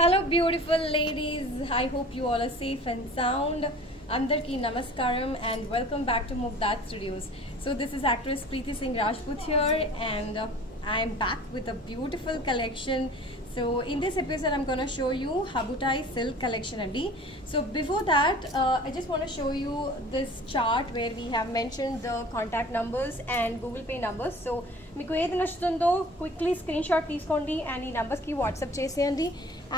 Hello beautiful ladies, I hope you all are safe and sound. Andarki Namaskaram and welcome back to Mugdat Studios. So this is actress Preeti Singh Rajput here and I am back with a beautiful collection. So in this episode I'm going to show you Habutai silk collection andi. So before that I just want to show you this chart where we have mentioned the contact numbers and Google Pay numbers. So మీకు ఏది నచ్చుతుందో quickly screen shot తీసుకోండి and ఈ నెంబర్స్కి WhatsApp చేసేయండి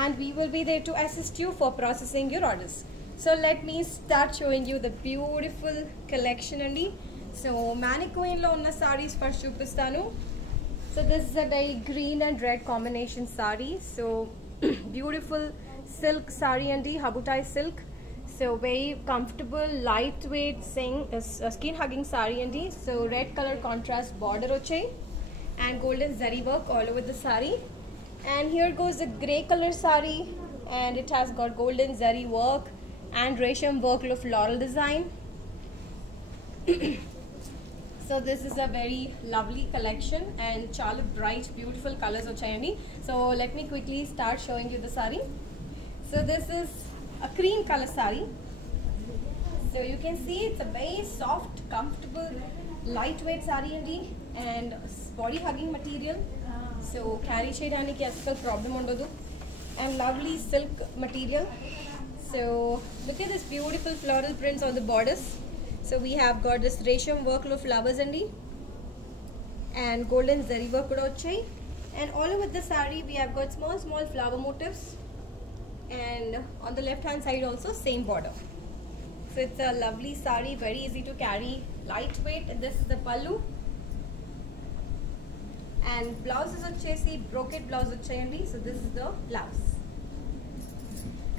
and we will be there to assist you for processing your orders. So let me start showing you the beautiful collection andi. So mannequin lo unna sarees first chupistanu. So this is a very green and red combination saree. So beautiful silk saree andi, Habutai silk. So very comfortable, lightweight, skin hugging saree andi. So red color contrast border ochai and golden zari work all over the saree. And here goes the grey color saree and it has got golden zari work and resham work of floral design. So this is a very lovely collection and chala bright beautiful colors ochayandi. So let me quickly start showing you the saree. So this is a cream color saree. So you can see it's a very soft, comfortable, lightweight saree and body hugging material. So carry cheyadaniki asal problem undadu and lovely silk material. So look at this beautiful floral prints on the borders. So we have got this resham work lo flowers and golden zari work kuda vachai, and all over the saree we have got small flower motifs, and on the left hand side also same border. So it's a lovely saree, very easy to carry, lightweight. And this is the pallu and blouse is vachesi brocade blouse vachayandi. So this is the blouse.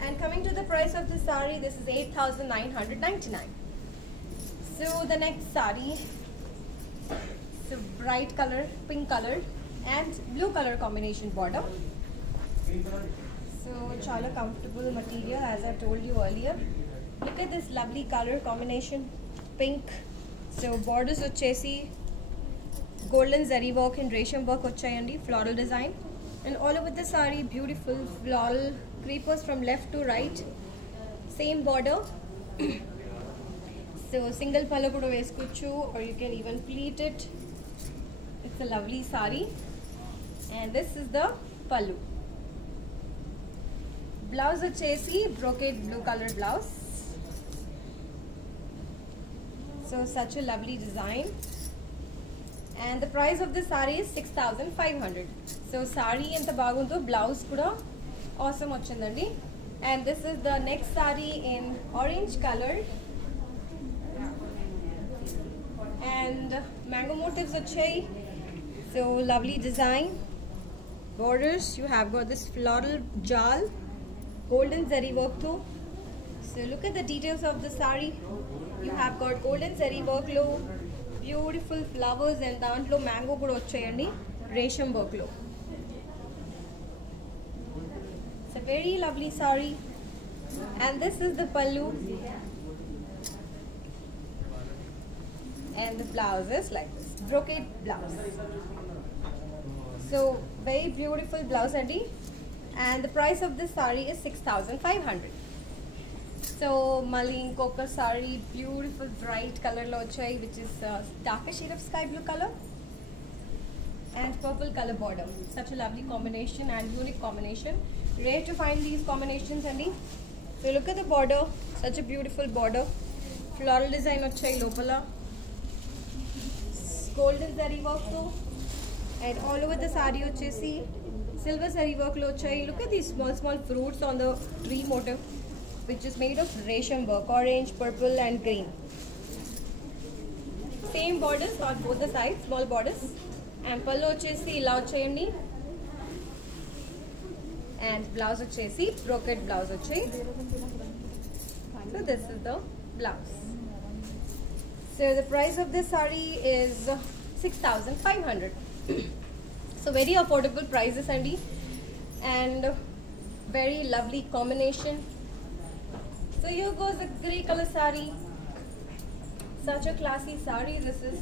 And coming to the price of this saree, this is 8,999. So the next saree, so bright color, pink color and blue color combination border. So chala comfortable material as I told you earlier. Look at this lovely color combination, pink. So borders vachesi golden zari work and resham work vachayandi, floral design, and all over the saree beautiful floral creepers from left to right, same border. So single pallu kuda veskochu or you can even pleat it. It's a lovely saree and this is the pallu. Blouse vachesi brocade blue color blouse. So such a lovely design. And the price of this saree is 6,500. So saree enta bagundo, blouse kuda awesome ochindandi. And this is the next saree in orange color and mango motifs vachai. So lovely design, borders, you have got this floral jal, golden zari work too. So look at the details of the saree. You have got golden zari work lo, beautiful flowers and dantlo mango kuda vachayandi, resham work lo. It's a very lovely saree and this is the pallu and the blouse is like this, brocade blouse. So very beautiful blouse andi, and the price of this saree is 6,500. So mali inkoka saree, beautiful bright color lo vachai, which is darker shade of sky blue color and purple color border. Such a lovely combination and unique combination, rare to find these combinations andi. So look at the border, such a beautiful border, floral design vachai lopala, golden zari work too, and all over the saree vachesi silver zari work lo vachai. Look at these small fruits on the tree motif, which is made of resham work, orange, purple and green. Same borders on both the sides, small borders, and pallu vachesi ila vachayandi and blouse vachesi brocade blouse vachai. So this is the blouse. So the price of this saree is 6,500. So very affordable prices andi and very lovely combination. So here goes the grey color saree. Such a classy saree this is.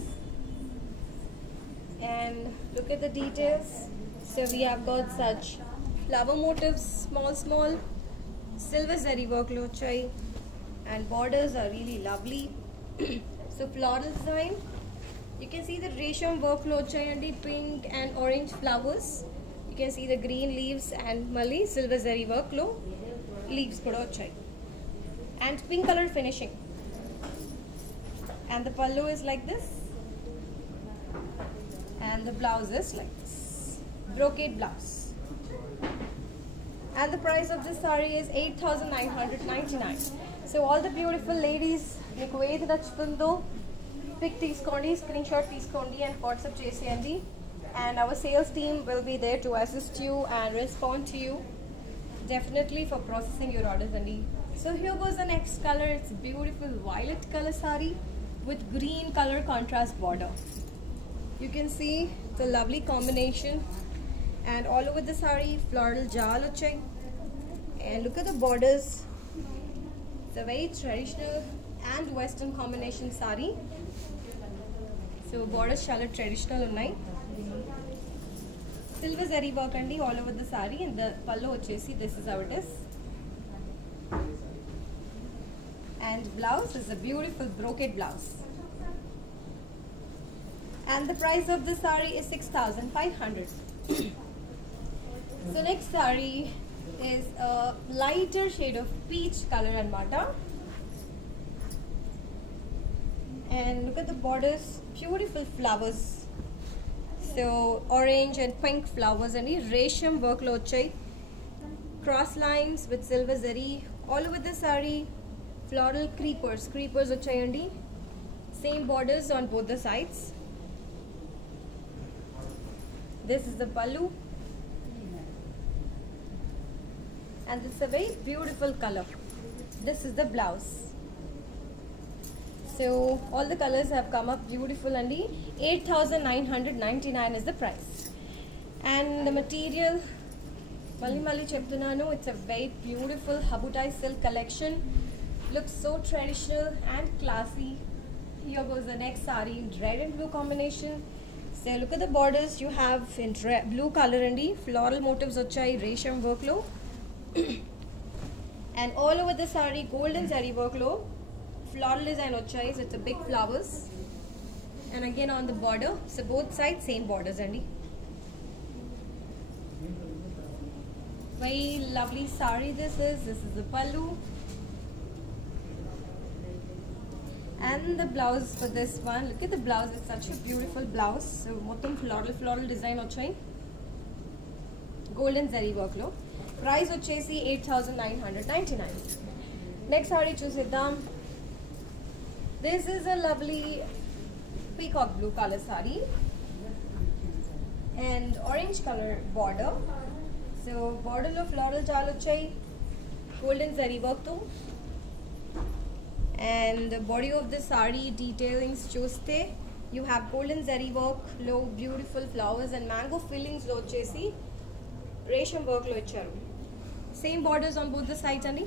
And look at the details. So we have got such flower motifs small silver zari work lo వచ్చాయి and borders are really lovely. So floral design, you can see the resham work lo వచ్చాయండి, pink and orange flowers. You can see the green leaves and mali silver zari work lo leaves kuda వచ్చాయి and pink color finishing. And the pallu is like this and the blouse is like this, brocade blouse. And the price of this saree is 8,999. So all the beautiful ladies, meeku edi nachutundo pic teeskondi, screenshot teeskondi and WhatsApp cheseyandi, and our sales team will be there to assist you and respond to you definitely for processing your orders andi. So here goes the next color. It's a beautiful violet color saree with green color contrast border. You can see the lovely combination, and all over the saree floral jal వచ్చాయి. And look at the borders. It's a very traditional and western combination saree. So borders చాలా traditional ఉన్నాయి. Silver zari work అండి all over the saree, and the pallu వచ్చేసి this is how it is. And blouse is a beautiful brocade blouse. And the price of the saree is 6,500. So next saree is a lighter shade of peach color and mata. And look at the borders, beautiful flowers. So orange and pink flowers and resham work lo వచ్చాయి, cross lines with silver zari all over the saree. Floral creepers వచ్చాయండి, same borders on both the sides. This is the pallu, and it's a very beautiful color. This is the blouse. So all the colors have come up beautiful and 8,999 is the price. And the material, mali cheptunanu, it's a very beautiful Habutai silk collection. Looks so traditional and classy. Here goes the next saree in red and blue combination. So look at the borders you have in blue color and floral motifs వచ్చాయి resham work lo. And all over the saree golden zari work lo floral design వచ్చాయి. So it's a big flowers, and again on the border, so both sides same borders అండి. Very lovely saree this is the pallu. And the blouse for this one, look at the blouse, it's such a beautiful blouse. So మొత్తం floral design వచ్చాయి golden zari work lo. Price వచ్చేసి 8,999. Next saree చూసేద్దాం. This is a lovely peacock blue color saree and orange color border. So border lo floral jal వచ్చాయి golden zari work to. And the body of the saree detailings చూస్తే you have golden zari work lo, beautiful flowers and mango fillings lo వచ్చేసి resham work lo ఇచ్చారు. Same borders on both the sides అండి.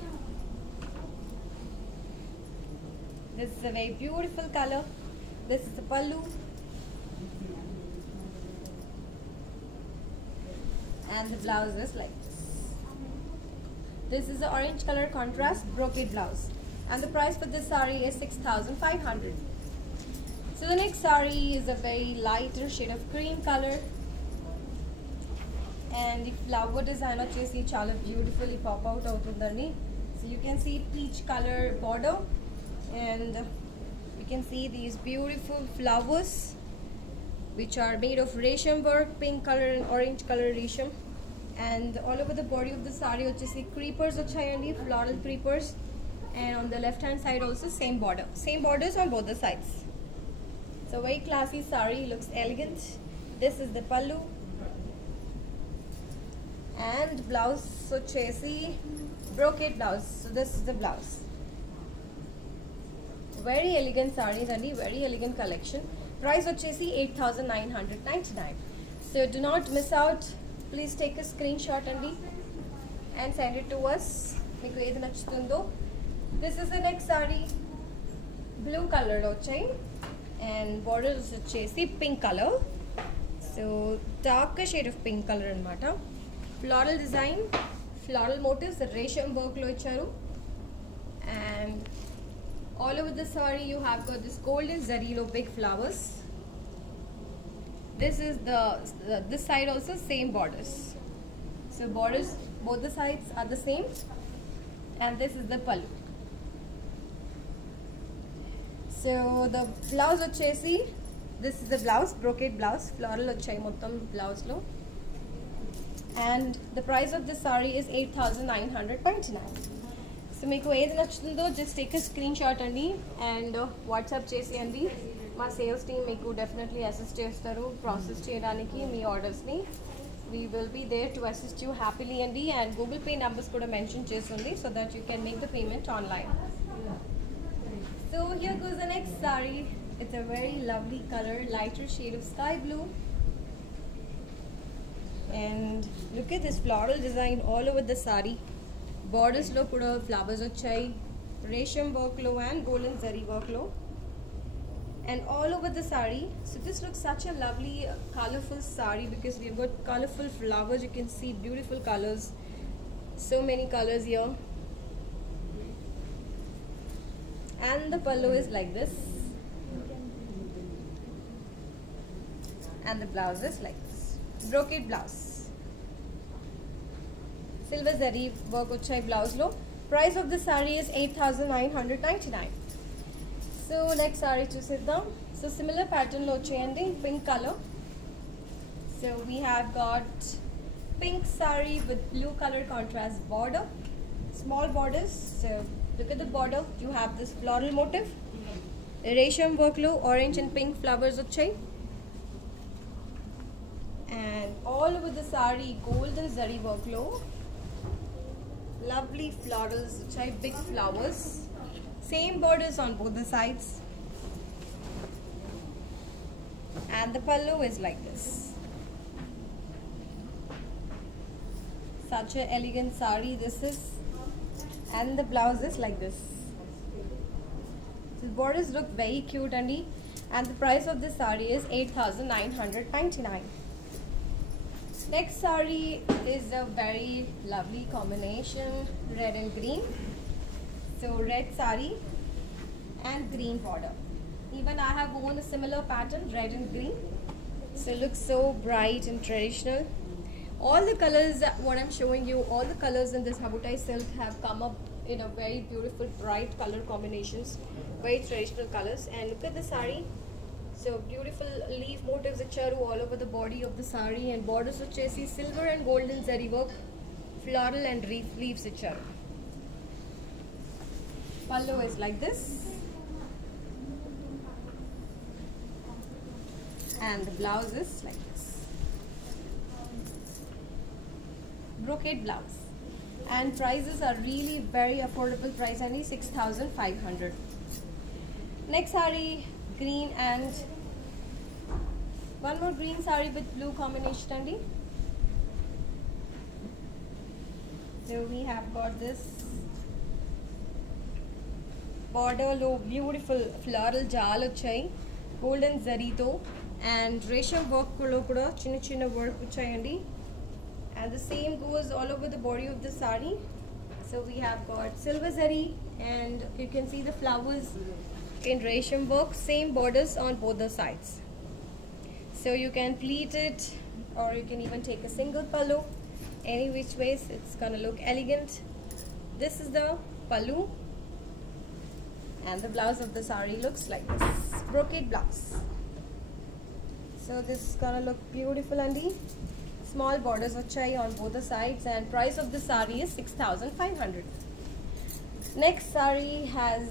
This is a very beautiful color. This is the pallu, and the blouse is like this. This is the orange color contrast brocade blouse, and the price for this saree is 6,500. So the next saree is a very lighter shade of cream color, and the flower design వచ్చేసి చాలా beautifully pop out అవుతుందండి. So you can see peach color border, and you can see these beautiful flowers which are made of resham work, pink color and orange color resham. And all over the body of the saree వచ్చేసి creepers వచ్చాయండి, floral creepers. And on the left hand side also same borders on both the sides. So very classy saree, looks elegant. This is the pallu, and blouse వచ్చేసి brocade blouse. So this is the blouse. Very elegant sarees and very elegant collection. Price వచ్చేసి 8,999. So do not miss out. Please take a screenshot and send it to us. మీకు ఏది నచ్చుతుందో. This is the next saree, blue color వచ్చాయి, and borders వచ్చేసి pink color. So darker shade of pink color అన్నమాట. floral design, floral motifs, resham work lo icharu, and all over the saree you have got this golden zari lo big flowers. This is this side also same borders. So borders both the sides are the same, and this is the pallu. So the blouse vachesi, this is the blouse, brocade blouse, floral vachai mottam blouse lo, and the price of this saree is 8,999. So meeku edi nachutundo just take a screenshot andi and WhatsApp cheseyandi. మా sales team మీకు definitely assist చేస్తారు process చేయడానికి మీ ఆర్డర్స్ని. We will be there to assist you happily అండి. And Google pay numbers కూడా mention చేస్తుంది so that you can make the payment online. So here goes the next sari. It's a very lovely colour, lighter shade of sky blue. And look at this floral design all over the sari. బార్డర్స్లో కూడా flowers వచ్చాయి, రేషం వర్క్లో and golden zari వర్క్లో, and all over the saree. So this looks such a lovely colorful saree because we've got colorful flowers. You can see beautiful colors, so many colors here, and the pallu is like this, and the blouse is like this, brocade blouse, silver zari work ochai blouse lo. Price of the saree is 8,999. So next saree చూసేద్దాం. So similar pattern లో వచ్చేయండి, pink color. So we have got pink saree with blue color contrast border, small borders. So look at the border, you have this floral motif, resham work lo, orange and pink flowers వచ్చాయి, and all over the saree golden zari work lo, lovely florals వచ్చాయి, big flowers. Same borders on both the sides, and the pallu is like this. Such an elegant saree this is, and the blouse is like this. The borders look very cute and the price of this saree is 8,999. Next saree is a very lovely combination, red and green. So red saree and green border. Even I have worn a similar pattern, red and green. So it looks so bright and traditional. All the colors, what I'm showing you, all the colors in this Habutai silk have come up in a very beautiful bright color combinations, very traditional colors. And look at the saree. So beautiful leaf motifs icharu all over the body of the saree, and borders vachesi silver and golden zari work, floral and leaves icharu. Pallu is like this, and the blouse is like this, brocade blouse, and prices are really very affordable price, only 6,500. Next saree, green and one more green saree with blue combination andi. So we have got this border lo, beautiful floral jaal వచ్చాయి, golden zari తో, and resham work lo kuda chinna chinna work వచ్చాయండి, and the same goes all over the body of the saree. So we have got silver zari, and you can see the flowers in resham work, same borders on both the sides. So you can pleat it, or you can even take a single pallu. Any which ways it's gonna look elegant. This is the pallu, and the blouse of the saree looks like this, brocade blouse. So this is gonna look beautiful andi. Small borders vachai on both the sides, and price of the saree is 6,500. Next saree has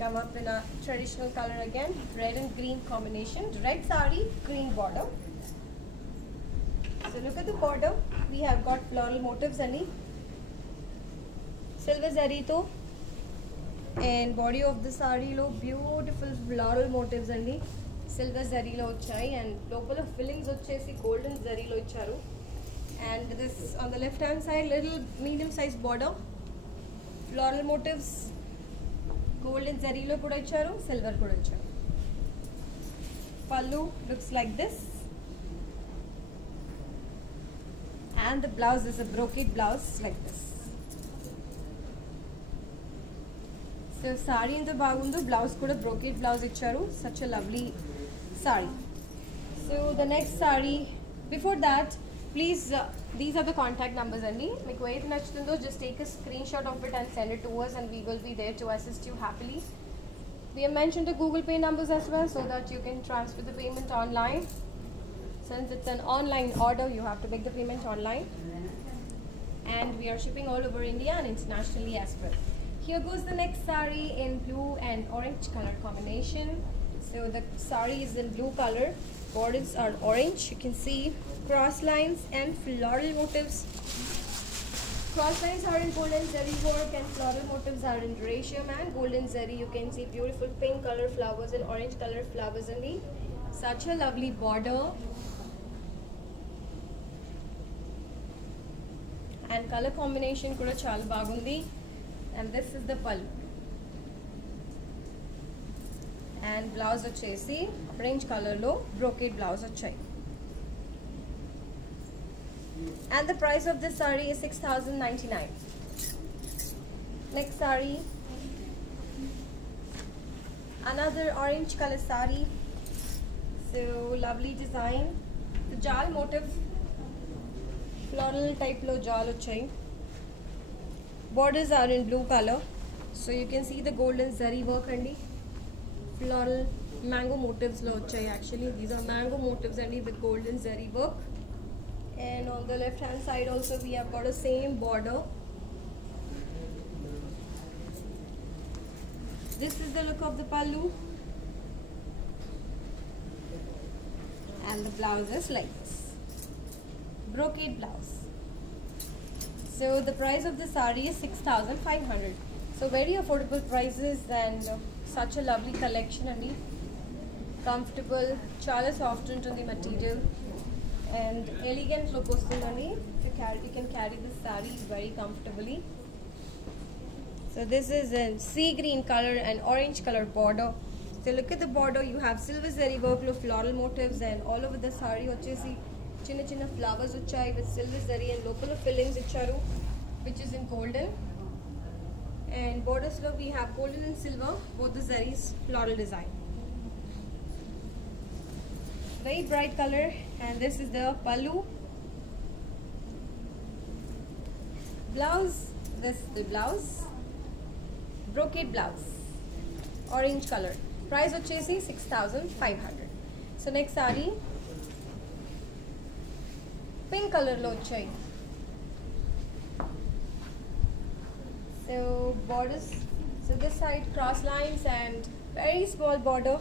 come up in a traditional color again, red and green combination, red saree, green border. So look at the border, we have got floral motifs andi, silver zari to, and body of the saree lo beautiful floral motifs andi, silver zari lo vachai, and lopala fillings vachesi golden zari lo icharu. And this on the left hand side, little medium sized border, floral motifs, golden zari lo kuda icharu, silver kuda icharu. Pallu looks like this, And the blouse is a brocade blouse like this. So saree into bagundo, blouse kuda brocade blouse icharu. Such a lovely saree. So the next saree, before that, please these are the contact numbers andi. Meeku ethi nachtundo just take a screenshot of it and send it to us, and we will be there to assist you happily. We have mentioned the Google Pay numbers as well, so that you can transfer the payment online. Since it's an online order, you have to make the payment online. And we are shipping all over India and internationally as well. Here goes the next saree in blue and orange color combination. So the saree is in blue color. Borders are orange. You can see cross lines and floral motifs. Cross lines are in golden zari work and floral motifs are in resham and golden zari. You can see beautiful pink color flowers and orange color flowers in the such a lovely border. And color combination kuda chaala bagundi. And this is the pallu. And blouse vachesi orange color lo brocade blouse vachai. And the price of this saree is 6,099. Next saree, another orange color saree. So lovely design. The jal motif, floral type lo jal vachai. Borders are in blue color. So you can see the golden zari work andi. Floral mango motifs lo vachai. Actually these are mango motifs andi with golden zari work. And on the left hand side also we have got a same border. This is the look of the pallu. And the blouse is like this. Brocade blouse. So the price of the saree is 6,500. So very affordable prices and such a lovely collection and comfortable, chala soft on the material and elegant look ostundandi. You can carry this saree very comfortably. So this is in sea green color and orange color border. So look at the border, you have silver zari work lo floral motifs and all over the saree vachesi chinna chinna flowers vachai with silver zari and local fillings icharu, which is in golden. And borders lo we have golden and silver, both the zaris floral design. Very bright color. And this is the pallu. Blouse, this is the blouse. Brocade blouse. Orange color. Price vachesi 6,500. So next saree, pink color lo vachai. So borders, so this side cross lines and very small border.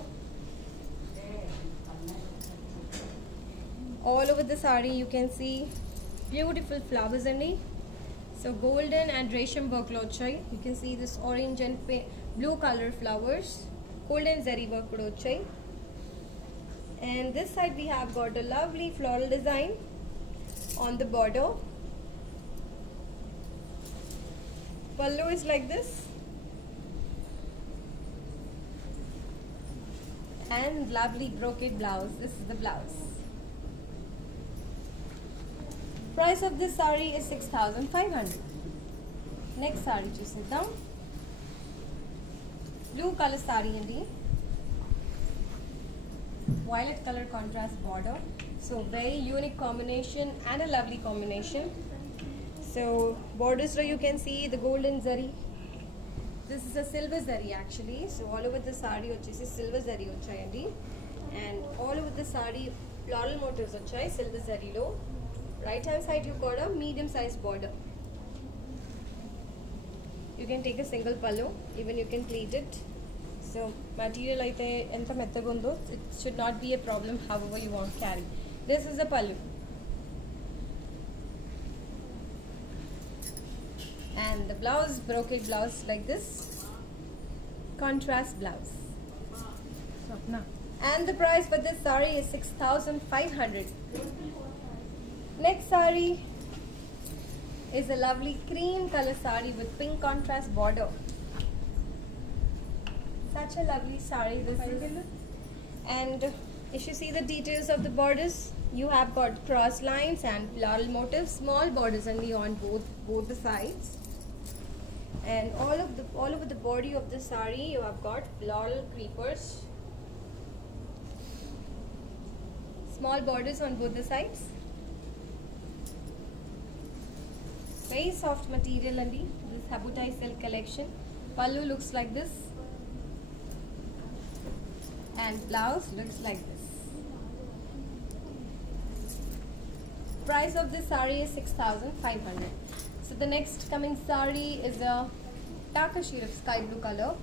All over the saree you can see beautiful flowers andi. So golden and resham work lo vachai. You can see this orange and blue color flowers. Golden zari work kuda vachai. And this side we have got a lovely floral design on the border. Pallu is like this. And lovely brocade blouse. This is the blouse. Price of this saree is 6,500. Next saree చూసేద్దాం. Blue color saree andi. Violet color contrast border. So very unique combination and a lovely combination. So borders you can see the golden zari. This is a silver zari actually. So all over the saree vachesi silver zari vachayandi. And all over the saree floral motifs vachai silver zari lo. Right hand side you got a medium sized border. You can take a single pallu, even you can pleat it. So material aithe enta mettaga undo, it should not be a problem however you want to carry. This is the pallu. And the blouse, brocade blouse like this. Contrast blouse. And the price for this saree is 6,500. Next saree is a lovely cream color saree with pink contrast border. Such a lovely saree this is. And If you see the details of the borders, you have got cross lines and floral motifs, small borders only on both the sides, and all over the body of the sari you have got floral creepers, small borders on both the sides. Very soft material only, this Habutai silk collection. Pallu looks like this and blouse looks like this. Price of this sari is 6,500. So the next coming sari is a darker shade of sky blue color,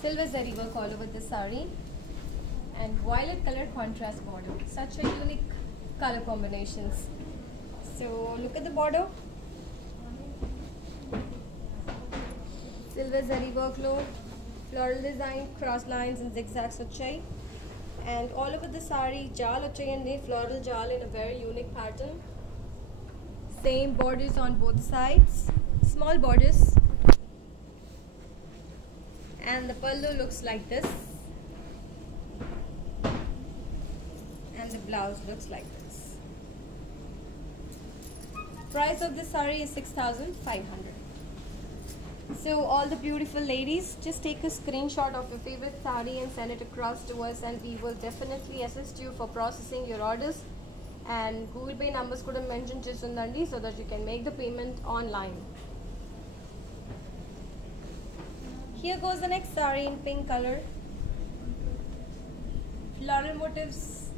silver zari work all over the sari, and violet color contrast border. Such a unique color combinations. So look at the border. Silver zari work low, floral design, cross lines and zigzags vachai, and all over the sari jal vachayandi, floral jal in a very unique pattern. Same borders on both sides, small borders, and the pallu looks like this, and the blouse looks like this. Price of this sari is 6,500. So all the beautiful ladies, just take a screenshot of your favorite sari and send it across to us, and we will definitely assist you for processing your orders. And Google Pay numbers could have mentioned chesundandi so that you can make the payment online. Here goes the next sari in pink color. Floral motifs,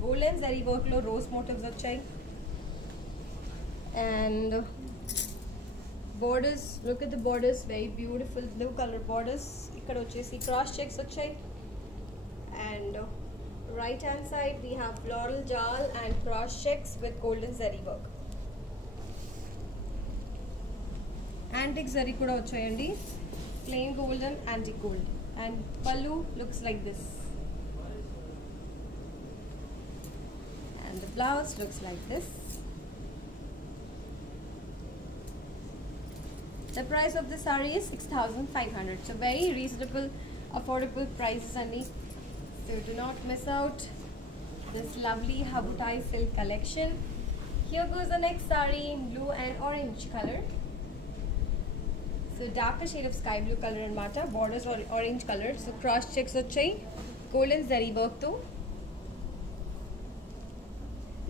golden zari work lo rose motifs vachai, and borders, look at the borders, very beautiful blue color borders. Ikkada vachesi cross checks vachai, and right hand side we have floral jal and cross checks with golden zari work. Antique zari kuda vachayandi, plain golden, antique gold, and pallu looks like this, and the blouse looks like this. The price of the sari is 6,500. So very reasonable, affordable prices only. So do not miss out this lovely Habutai silk collection. Here goes the next sari in blue and orange color. So darker shade of sky blue color and mata, borders or orange color. So cross checks vachai, golden zari work too.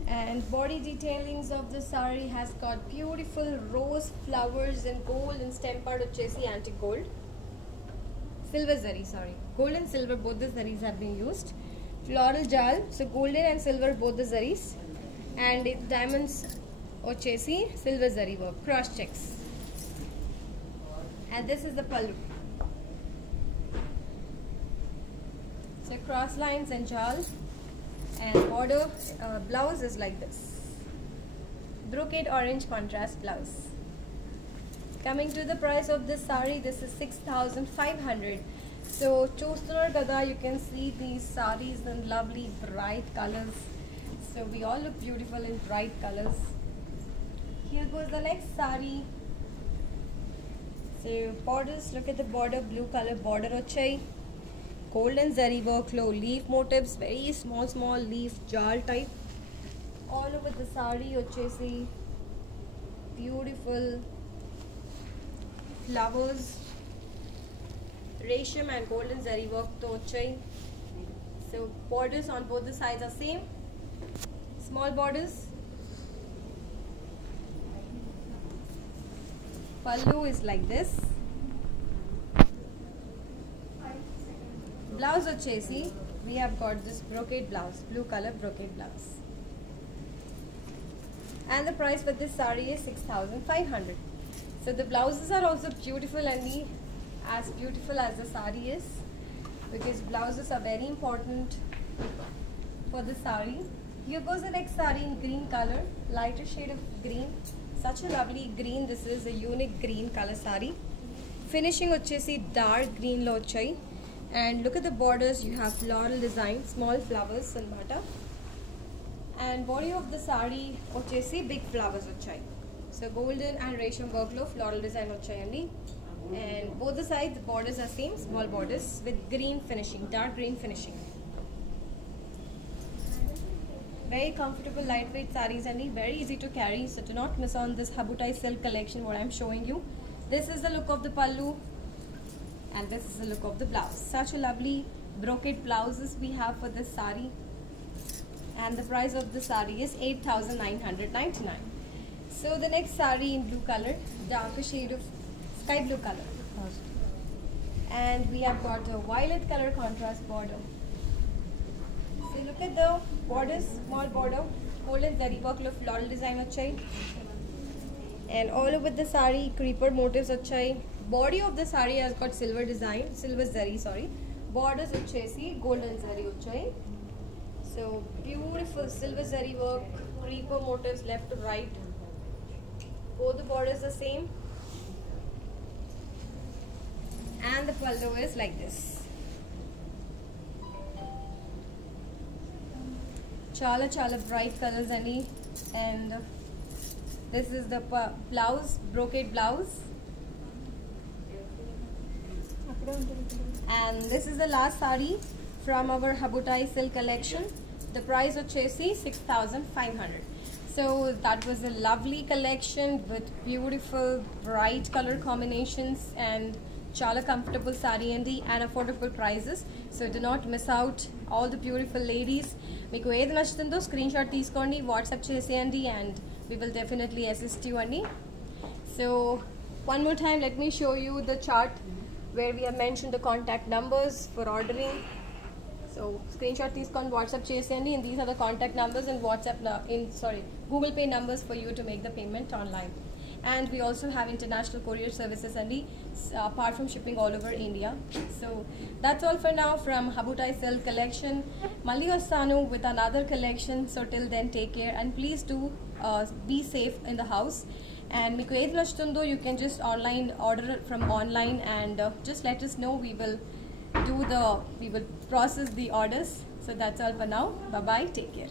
And body detailings of the sari has got beautiful rose flowers and gold, and stem part vachesi antique gold, silver zari, sorry, gold and silver both the zaris have been used. Floral jal, so golden and silver both the zaris, and diamonds vachesi silver zari work, cross checks, and this is the pallu. So cross lines and jal, and border, blouse is like this, brocade orange contrast blouse. Coming to the price of this sari, this is 6,500. So chostunar kada, you can see these saris in lovely bright colors. So we all look beautiful in bright colors. Here goes the next sari. So borders, look at the border, blue color border vachai, golden zari work, low leaf motifs, very small leaf jal type. All over the sari vachesi beautiful flowers, resham and golden zari work to vachai. So borders on both the sides are same, small borders. Pallu is like this. Blouse vachesi, we have got this brocade blouse, blue color brocade blouse, and the price for this sari is 6,500. So the blouses are also beautiful, and as beautiful as the sari is, because blouses are very important for the sari. Here goes the next sari in green color, lighter shade of green, such a lovely green. This is a unique green color sari. Finishing vachesi dark green lo vachai. And look at the borders, you have floral design, small flowers and mata. And body of the sari vachesi big flowers vachai. So golden and resham work lo floral design vachayandi. And both the sides the borders are same, small borders with green finishing, dark green finishing. Very comfortable lightweight sarees and very easy to carry, so do not miss on this Habutai silk collection what I'm showing you. This is the look of the pallu and this is the look of the blouse. Such a lovely brocade blouses we have for this saree, and the price of the saree is 8,999. So the next saree in blue color, darker shade of sky blue color, and we have got a violet color contrast border. So look at the borders, small border, golden zari work of floral design achai, and all over the saree creeper motifs achai. Body of the saree has got silver design, silver zari, sorry. Borders achai golden zari achai. So beautiful silver zari work, creeper motifs left to right. Both the borders the same, and the pallu is like this. Chala bright colors ani, and this is the blouse, brocade blouse, and this is the last saree from our Habutai silk collection. The price of chesi 6,500. So that was a lovely collection with beautiful bright color combinations and chala comfortable saree and affordable prices. So do not miss out, all the beautiful ladies. Meeku edi nachtundo screenshot teeskondi, WhatsApp cheseyandi, and we will definitely assist you ani. So one more time, let me show you the chart where we have mentioned the contact numbers for ordering. So screenshot teeskondi, WhatsApp cheseyandi, and these are the contact numbers and Google Pay numbers for you to make the payment online. And we also have international courier services and apart from shipping all over India. So that's all for now from Habutai silk collection. Malli vastanu with another collection. So till then, take care and please do be safe in the house. And meeku edi nachtundo, you can just online order it from online, and just let us know. We will process the orders. So that's all for now. Bye bye. Take care.